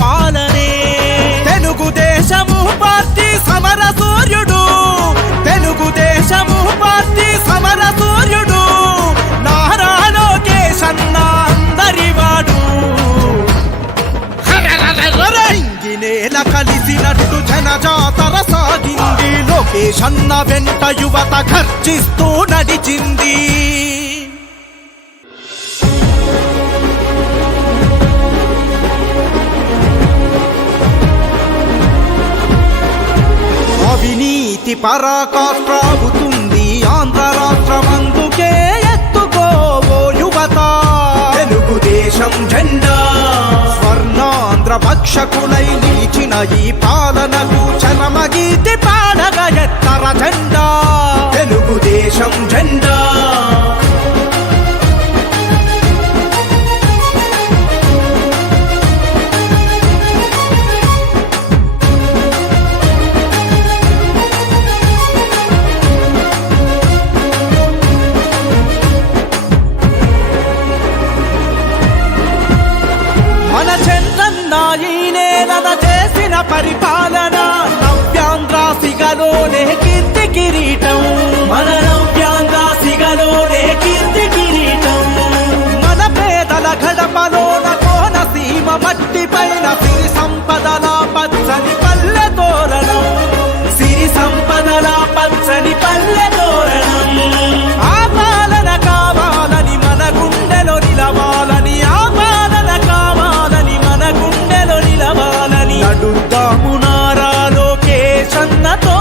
పాలనే. Telugu Desam party సమర సూర్యుడు, Telugu Desam party సమర సూర్యుడు, నారా లోకేశ్ అన్న అందరివాడు. నేల కలిసినట్టు జనజాతర సాగింది, లోకేశ్ అన్న వెంట యువత గర్జిస్తూ నడిచింది. అవినీతి పరాకాష్ట్రాగుతుంది ఆంధ్ర రాష్ట్రమందుకే ఎత్తుకోవో యువత. తెలుగుదేశం జెండా స్వర్ణాంధ్ర భక్షకులై నిలిచిన ఈ పాలనకు చరమగీతి పాడగా ఎత్తర జెండా. తెలుగుదేశం జెండా చేసిన పరిపాలన నవ్యాంధ్రాసిగలోనే కీర్తి కిరీటం. మన నవ్యాంధ్రాసిగలోనే కీర్తి కిరీటం. మన పేదల గడపలోన కోనసీమ మట్టి పైన సిరి సంపదల పచ్చని పల్లె తోరణం. సిరి సంపదల పచ్చని పల్లె తోరణం. ఆ పాలన కావాలని మన గుండెలో నిలవాలని, ఆ పాలన కావాలని మన గుండెలో నిలవాలని నడుద్దాము నారా లోకేశ్ అన్నతో.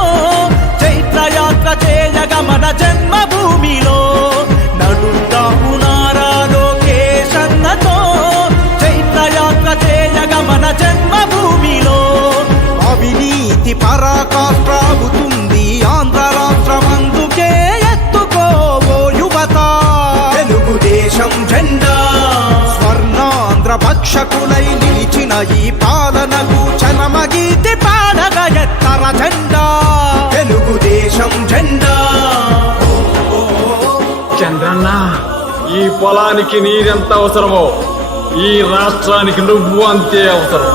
చైత్రయాత్ర చేయగా మన జన్మభూమిలో నడుద్దాము నారా లోకేశ్ అన్నతో. చైత్రయాత్ర చేయగా మన జన్మభూమిలో. అవినీతి పరాకాష్ట్రాగుతుంది ఆంధ్ర రాష్ట్రమందుకే ఎత్తుకోవో యువత. తెలుగుదేశం జెండా స్వర్ణాంధ్ర భక్షకులై నిలిచిన ఈ పాలనకు చరమగీతి పాడగా ఎత్తర జెండా. తెలుగుదేశం జెండా. చంద్రన్న, ఈ పొలానికి నీరెంత అవసరమో ఈ రాష్ట్రానికి నువ్వు అంతే అవసరం.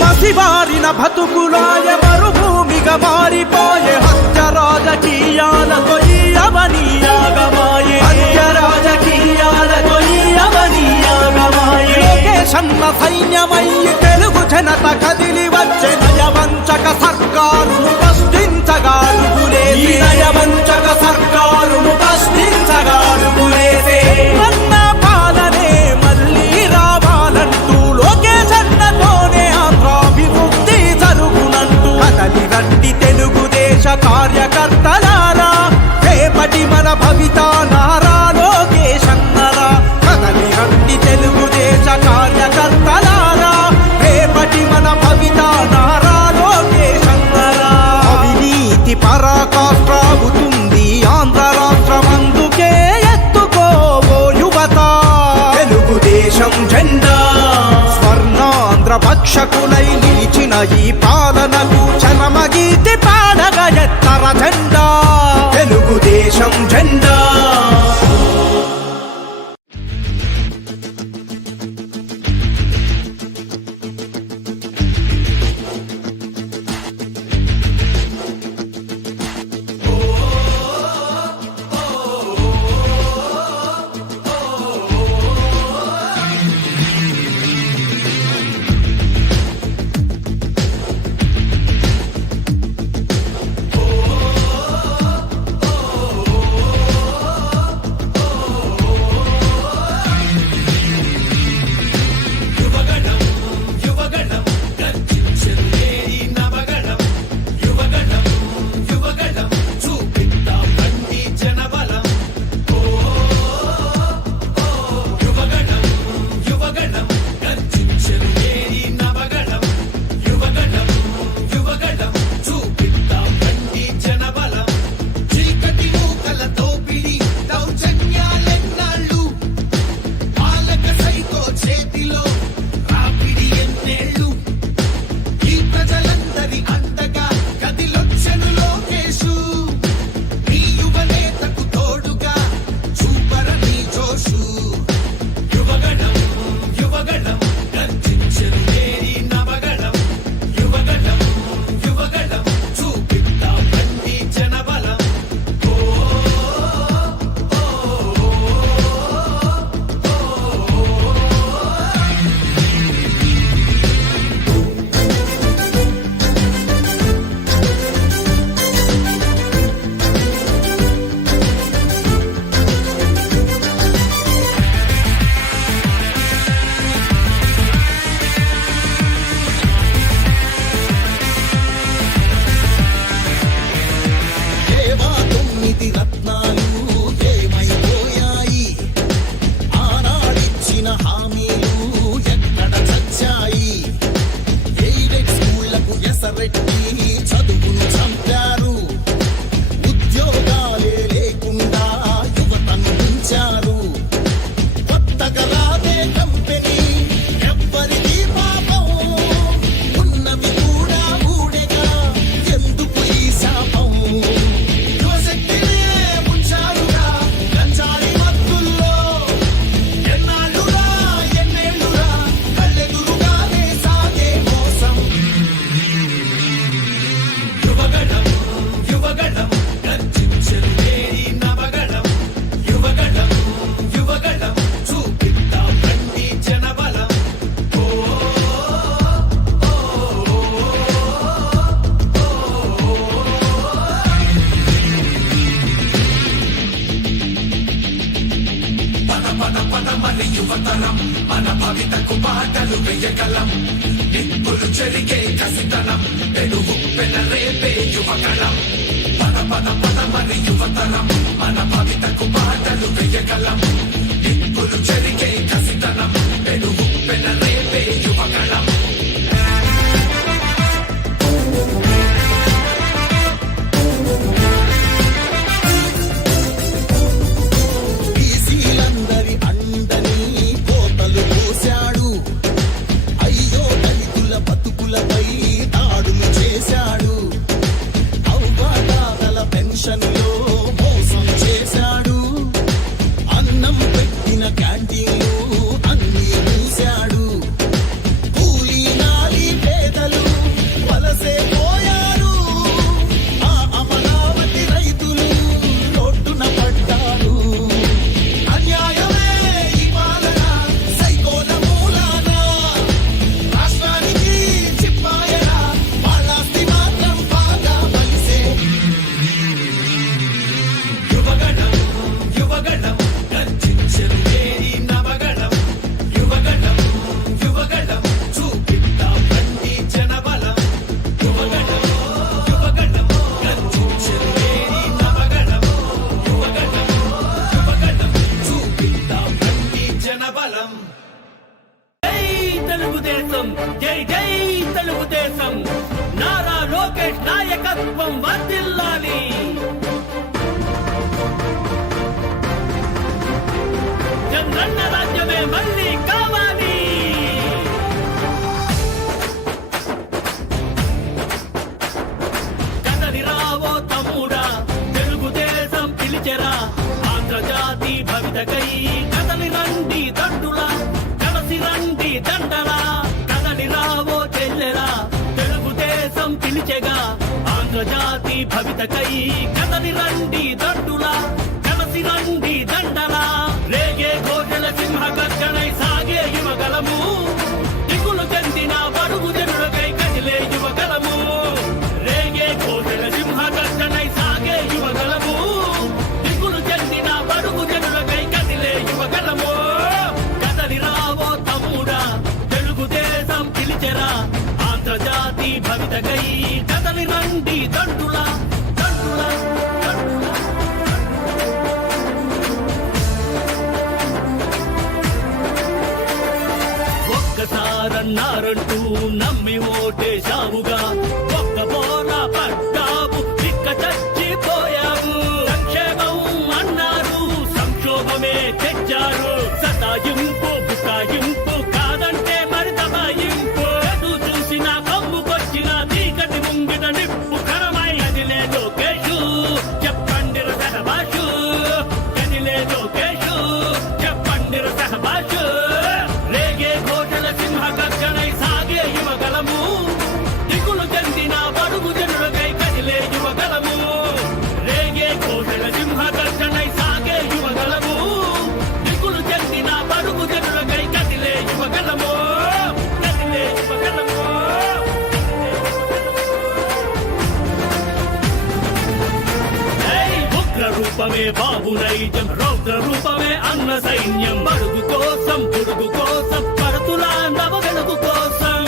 మసిబారిన బతుకులాయ మరుభూమిగా మారిపోయే. హత్య రాజకీయాలతో ఈ అవనీయాగమాయే. హత్య రాజకీయాలతో ఈ అవనీయాగమాయే. లోకేశ్ అన్న సైన్యమయ్యి తెలుగు జనత కదిలి వచ్చే. నయవంచక సర్కారును ప్రశ్నించగాడుగులేసే. నయవంచక సర్కారును ప్రశ్నించగాడుగులేసే. అన్న పాలనే మళ్ళీ రావాలంటూ లోకేశ్ అన్నతోనే ఆంధ్రాభివృద్ధి జరుగునంటూ కదలి రండి తెలుగుదేశ కార్యకర్తలారా. రేపటి మన భవిత నారా లోకేశ్ అన్నరా. కదలి రండి తెలుగుదేశ కార్యకర్తలారా. రేపటి మన భవిత నారా లోకేశ్ అన్నరా. అవినీతి పరాకాష్ట్రాగుతుంది ఆంధ్ర రాష్ట్రమందుకే ఎత్తుకోవో యువత. తెలుగుదేశం జెండా స్వర్ణాంధ్ర భక్షకులై నిలిచిన ఈ పాలనకు చరమగీతి పాడగా ఎత్తర జెండా. తెలుగుదేశం జెండా. యువతరం మన భవితకు బాటలు వేయగలం నిప్పులు చెరిగే కసితనం పెనుగు పెనరేపే యువకళం పద పద పద మరి యువతరం మన భవితకు బాటలు వేయగలం నిప్పులు చెరిగే కసితనం పెనుగు పెనరేపే యువకళం బీసీలందరి అండని కోతలు పోశాడు అయ్యో దళితుల బతుకులపై దాడులు చేశాడు అవ్వాతాతల పెన్షన్లో మోసం చేశాడు అన్నం పెట్టిన క్యాంటీన్లు అన్నీ మూశాడు కూలీ నాలి పేదలు వలసే పోయారు ఆ అమరావతి రైతులు రోడ్డున పడ్డారు అన్యాయమే ఈ పాలన సైకోల మూలాన రాష్ట్రానికి చిప్పాయరా వాళ్ళాస్తి మాత్రం బాగా బలిసే యువగణం యువగణం గర్జించెను ఏరి నవగణం యువగణం యువగణం చూపిద్దాం రండి జనబలం యువగణం యువగణం గర్జించెను ఏరి నవగణం యువగణం యువగణం చూపిద్దాం రండి జనబలం జై తెలుగుదేశం జై జై తెలుగుదేశం నారా లోకేష్ నాయకత్వం వర్ధిల్లాలి చంద్రన్న రాజ్యమే మళ్ళీ కావాలి కదలి రావో తమ్ముడా తెలుగుదేశం పిలిచెరా ఆంధ్రజాతి భవితకై కదలి రండి దండులా కలసి రండి దండలా కదలి రావో చెల్లెలా తెలుగుదేశం పిలిచెగా ఆంధ్రజాతి భవితకై కదలి రండి దండులా కలసి రండి దండలా రేగే ఘోషల సింహ గర్జనై సాగే యువగలము దిగులు చెందిన బడుగు జనులకై కదిలే యువగలము రేగే ఘోషల సింహ గర్జనై సాగే యువగలము దిగులు చెందిన బడుగు జనులకై కదిలే యువగలము కదలి రావో తమ్ముడా తెలుగుదేశం పిలిచెరా ఆంధ్రజాతి భవితకై కదలి రండి దండులా దండులా దండులా ఒక్కసారన్నారంటూ నమ్మి ఓటేశావుగా ఒక్క బోల పడ్డావు చిక్క చచ్చిపోయావు సంక్షేమం అన్నారు సంక్షోభమే తెచ్చారు సతాయింపు బుకాయింపు కాదంటే మరి దబాయింపు ఎటు చూసిన కమ్ముకొచ్చిన చీకటి ముంగిట నిప్పు కరమై కదిలే లోకేషు చెప్పండి సహబాషు కదిలే లోకేషు చెప్పండి సహబాషు రేగే ఘోషల సింహ గర్జనై సాగే యువగలము దిగులు చెందిన బడుగు జనులకై కదిలే యువగలము రేగే ఘోషల సింహ గర్జనై సాగే యువగలము దిగులు చెందిన బడుగు జనులకై కదిలే యువగలము కదిలే యువగలము ఉగ్ర రూపమే బాబు నైజం రౌద్ర రూపమే అన్న సైన్యం బడుగు కోసం పురుగు కోసం పడుతులా నవ వెలుగు కోసం